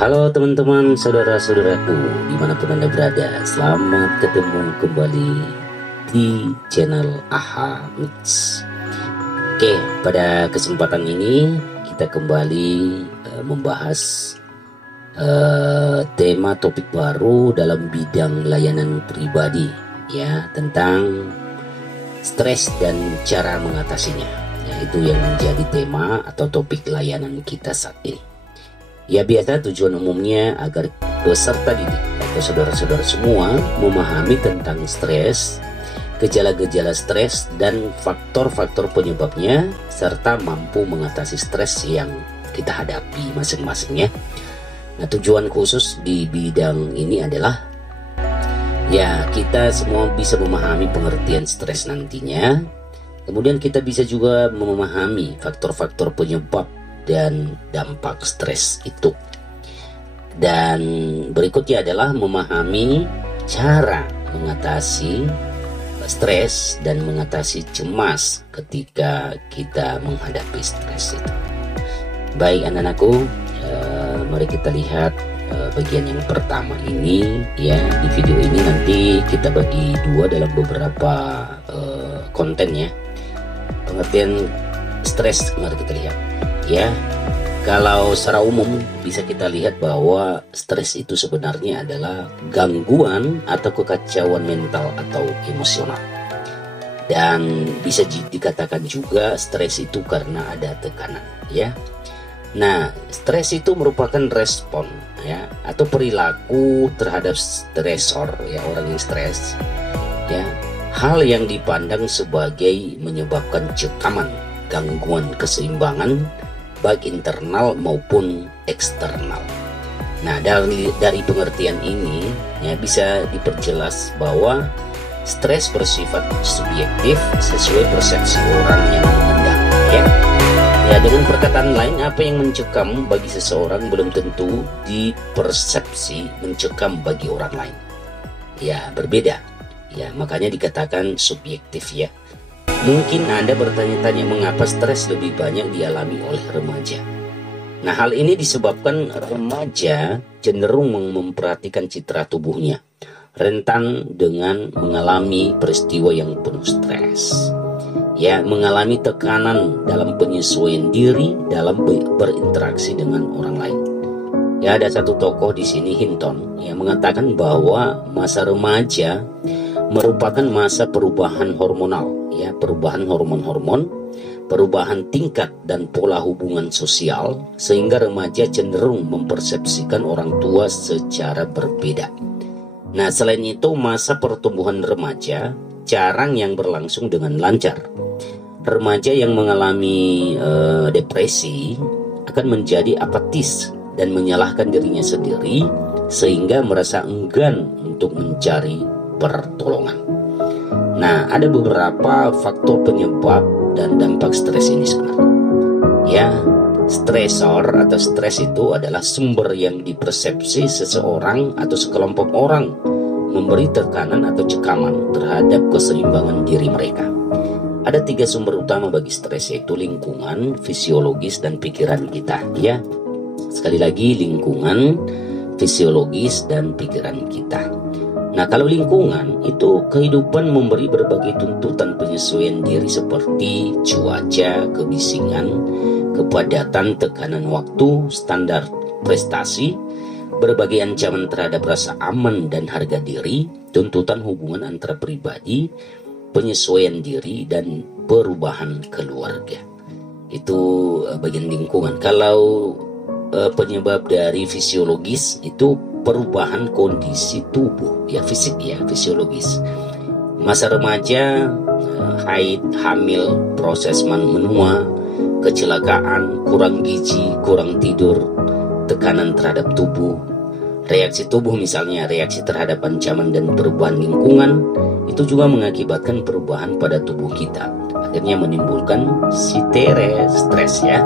Halo teman-teman, saudara-saudaraku, dimanapun Anda berada, selamat ketemu kembali di channel AHA Mix. Oke, pada kesempatan ini kita kembali membahas tema topik baru dalam bidang layanan pribadi, ya, tentang stres dan cara mengatasinya. Ya, itu yang menjadi tema atau topik layanan kita saat ini. Ya, biasa tujuan umumnya agar peserta didik atau saudara-saudara semua memahami tentang stres, gejala-gejala stres dan faktor-faktor penyebabnya, serta mampu mengatasi stres yang kita hadapi masing-masingnya. Nah, tujuan khusus di bidang ini adalah ya kita semua bisa memahami pengertian stres nantinya. Kemudian kita bisa juga memahami faktor-faktor penyebab dan dampak stres itu. Dan berikutnya adalah memahami cara mengatasi stres dan mengatasi cemas ketika kita menghadapi stres itu. Baik anak-anakku, mari kita lihat bagian yang pertama ini, ya. Di video ini nanti kita bagi dua dalam beberapa konten, ya. Pengertian stres, mari kita lihat, ya. Kalau secara umum bisa kita lihat bahwa stres itu sebenarnya adalah gangguan atau kekacauan mental atau emosional. Dan bisa dikatakan juga stres itu karena ada tekanan, ya. Nah, stres itu merupakan respon, ya, atau perilaku terhadap stresor, ya, orang yang stres, ya. Hal yang dipandang sebagai menyebabkan cekaman, gangguan keseimbangan baik internal maupun eksternal. Nah, dari pengertian ini, ya, bisa diperjelas bahwa stres bersifat subjektif sesuai persepsi orang yang memandang, ya. Ya, dengan perkataan lain, apa yang mencekam bagi seseorang belum tentu dipersepsi mencekam bagi orang lain. Ya, berbeda. Ya, makanya dikatakan subjektif, ya. Mungkin Anda bertanya-tanya mengapa stres lebih banyak dialami oleh remaja. Nah, hal ini disebabkan remaja cenderung memperhatikan citra tubuhnya, rentan dengan mengalami peristiwa yang penuh stres. Ya, mengalami tekanan dalam penyesuaian diri dalam berinteraksi dengan orang lain. Ya, ada satu tokoh di sini, Hinton, yang mengatakan bahwa masa remaja merupakan masa perubahan hormonal, ya, perubahan hormon-hormon, perubahan tingkat dan pola hubungan sosial, sehingga remaja cenderung mempersepsikan orang tua secara berbeda. Nah, selain itu, masa pertumbuhan remaja jarang yang berlangsung dengan lancar. Remaja yang mengalami depresi akan menjadi apatis dan menyalahkan dirinya sendiri, sehingga merasa enggan untuk mencari pertolongan. Nah, ada beberapa faktor penyebab dan dampak stres ini sebenarnya. Ya, stresor atau stres itu adalah sumber yang dipersepsi seseorang atau sekelompok orang memberi tekanan atau cekaman terhadap keseimbangan diri mereka. Ada 3 sumber utama bagi stres, yaitu lingkungan, fisiologis, dan pikiran kita, ya. Sekali lagi, lingkungan, fisiologis, dan pikiran kita. Nah, kalau lingkungan itu kehidupan memberi berbagai tuntutan penyesuaian diri seperti cuaca, kebisingan, kepadatan, tekanan waktu, standar prestasi, berbagai ancaman terhadap rasa aman dan harga diri, tuntutan hubungan antara pribadi, penyesuaian diri, dan perubahan keluarga. Itu bagian lingkungan. Kalau penyebab dari fisiologis itu perubahan kondisi tubuh, ya, fisik, ya, fisiologis. Masa remaja, haid, hamil, proses menua, kecelakaan, kurang gizi, kurang tidur, tekanan terhadap tubuh, reaksi tubuh, misalnya reaksi terhadap ancaman dan perubahan lingkungan, itu juga mengakibatkan perubahan pada tubuh kita, akhirnya menimbulkan stres, ya.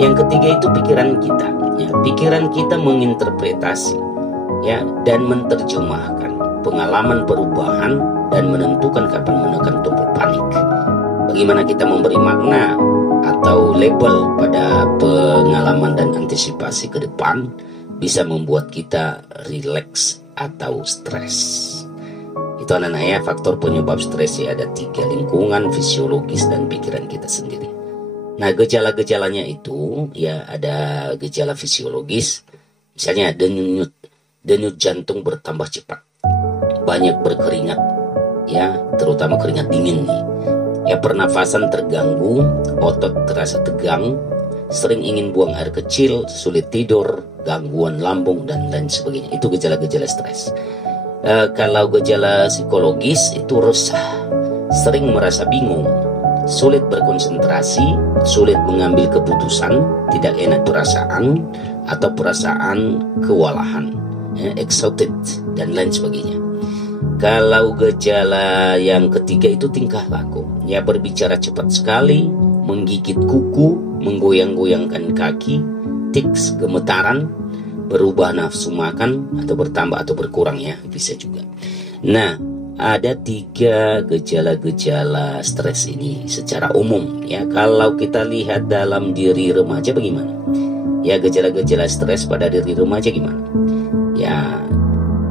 Yang ketiga itu pikiran kita, ya. Pikiran kita menginterpretasi, ya, dan menerjemahkan pengalaman perubahan dan menentukan kapan menekan tombol panik. Bagaimana kita memberi makna atau label pada pengalaman dan antisipasi ke depan bisa membuat kita rileks atau stres. Itu anak-anak ya, faktor penyebab stres ya ada 3: lingkungan, fisiologis, dan pikiran kita sendiri. Nah, gejala-gejalanya itu ya ada gejala fisiologis, misalnya denyut jantung bertambah cepat, banyak berkeringat ya, terutama keringat dingin nih. Ya, pernafasan terganggu, otot terasa tegang, sering ingin buang air kecil, sulit tidur, gangguan lambung, dan lain sebagainya. Itu gejala-gejala stres. Kalau gejala psikologis itu resah, sering merasa bingung, sulit berkonsentrasi, sulit mengambil keputusan, tidak enak perasaan, atau perasaan kewalahan, exhausted, dan lain sebagainya. Kalau gejala yang ketiga itu tingkah laku, ya berbicara cepat sekali, menggigit kuku, menggoyang-goyangkan kaki, tics, gemetaran, berubah nafsu makan, atau bertambah atau berkurang ya, bisa juga. Nah, ada 3 gejala-gejala stres ini secara umum ya. Kalau kita lihat dalam diri remaja bagaimana? Ya, gejala-gejala stres pada diri remaja gimana? Ya,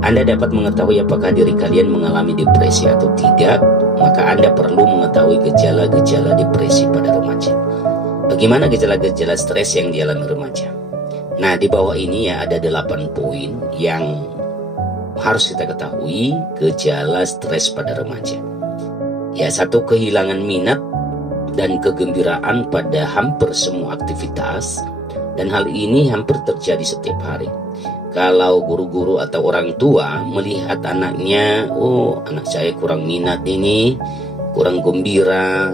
Anda dapat mengetahui apakah diri kalian mengalami depresi atau tidak, maka Anda perlu mengetahui gejala-gejala depresi pada remaja. Bagaimana gejala-gejala stres yang dialami remaja? Nah, di bawah ini ya ada 8 poin yang harus kita ketahui gejala stres pada remaja. Ya, 1, kehilangan minat dan kegembiraan pada hampir semua aktivitas, dan hal ini hampir terjadi setiap hari. Kalau guru-guru atau orang tua melihat anaknya, oh anak saya kurang minat ini, kurang gembira,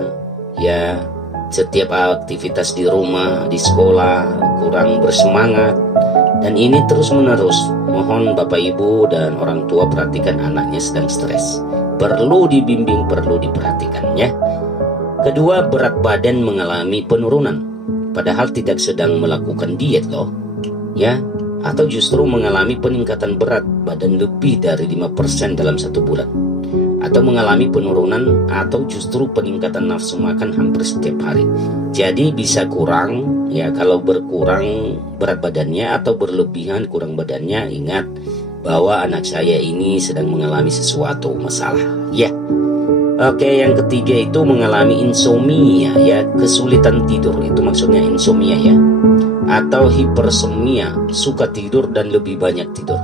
ya setiap aktivitas di rumah, di sekolah kurang bersemangat, dan ini terus menerus, mohon Bapak Ibu dan orang tua perhatikan anaknya sedang stres. Perlu dibimbing, perlu diperhatikan ya. Kedua, berat badan mengalami penurunan, padahal tidak sedang melakukan diet loh, ya. Atau justru mengalami peningkatan berat badan lebih dari 5% dalam 1 bulan, atau mengalami penurunan atau justru peningkatan nafsu makan hampir setiap hari. Jadi bisa kurang ya, kalau berkurang berat badannya atau berlebihan kurang badannya, ingat bahwa anak saya ini sedang mengalami sesuatu masalah ya. Oke, yang ketiga itu mengalami insomnia ya, kesulitan tidur, itu maksudnya insomnia ya, atau hipersomnia, suka tidur dan lebih banyak tidur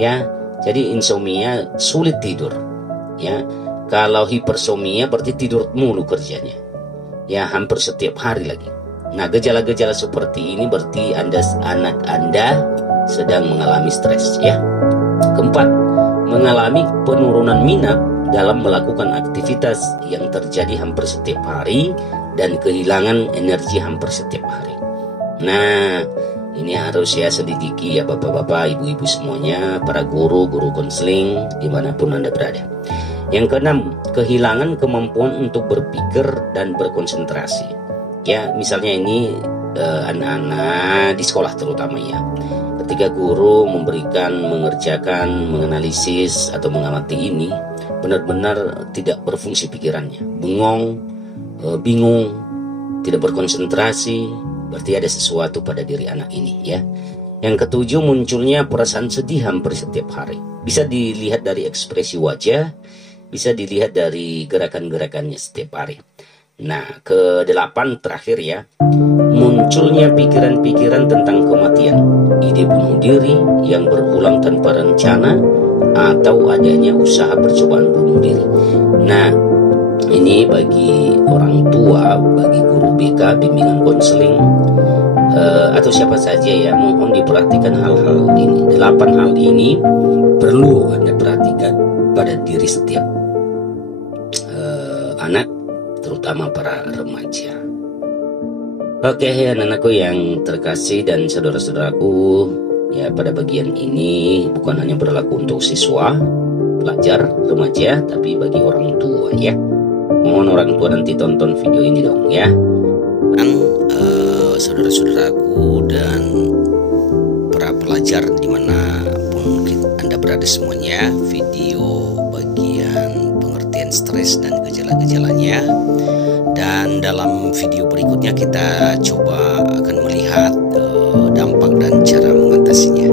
ya. Jadi insomnia, sulit tidur ya. Kalau hipersomnia berarti tidur mulu kerjanya ya, hampir setiap hari lagi. Nah, gejala-gejala seperti ini berarti anak Anda sedang mengalami stres ya. Keempat, mengalami penurunan minat dalam melakukan aktivitas yang terjadi hampir setiap hari dan kehilangan energi hampir setiap hari. Nah, ini harus ya selidiki ya bapak-bapak, ibu-ibu semuanya, para guru konseling dimanapun Anda berada. Yang keenam, kehilangan kemampuan untuk berpikir dan berkonsentrasi. Ya, misalnya ini anak-anak di sekolah terutama ya. Ketika guru memberikan, mengerjakan, menganalisis atau mengamati ini, benar-benar tidak berfungsi pikirannya, bingung, tidak berkonsentrasi, berarti ada sesuatu pada diri anak ini ya. Yang ketujuh, munculnya perasaan sedih hampir setiap hari. Bisa dilihat dari ekspresi wajah, bisa dilihat dari gerakan-gerakannya setiap hari. Nah, ke-8 terakhir ya, munculnya pikiran-pikiran tentang kematian, ide bunuh diri yang berulang tanpa rencana, atau adanya usaha percobaan bunuh diri. Nah, ini bagi orang tua, bagi guru BK, bimbingan konseling, atau siapa saja ya, mohon diperhatikan hal-hal ini. 8 hal ini perlu Anda perhatikan pada diri setiap anak, terutama para remaja. Oke, anak-anakku yang terkasih dan saudara-saudaraku, ya pada bagian ini bukan hanya berlaku untuk siswa, pelajar, remaja, tapi bagi orang tua ya. Mohon orang tua nanti tonton video ini dong ya. Dan saudara-saudaraku dan para pelajar dimanapun Anda berada semuanya, video bagian pengertian stres dan gejala-gejalanya. Dan dalam video berikutnya kita coba akan melihat dampak dan cara mengatasi mengatasinya.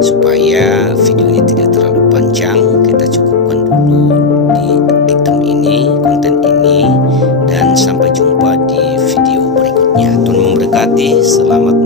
Supaya video ini tidak terlalu panjang, kita cukupkan dulu di item ini, konten ini, dan sampai jumpa di video berikutnya. Tuhan memberkati, selamat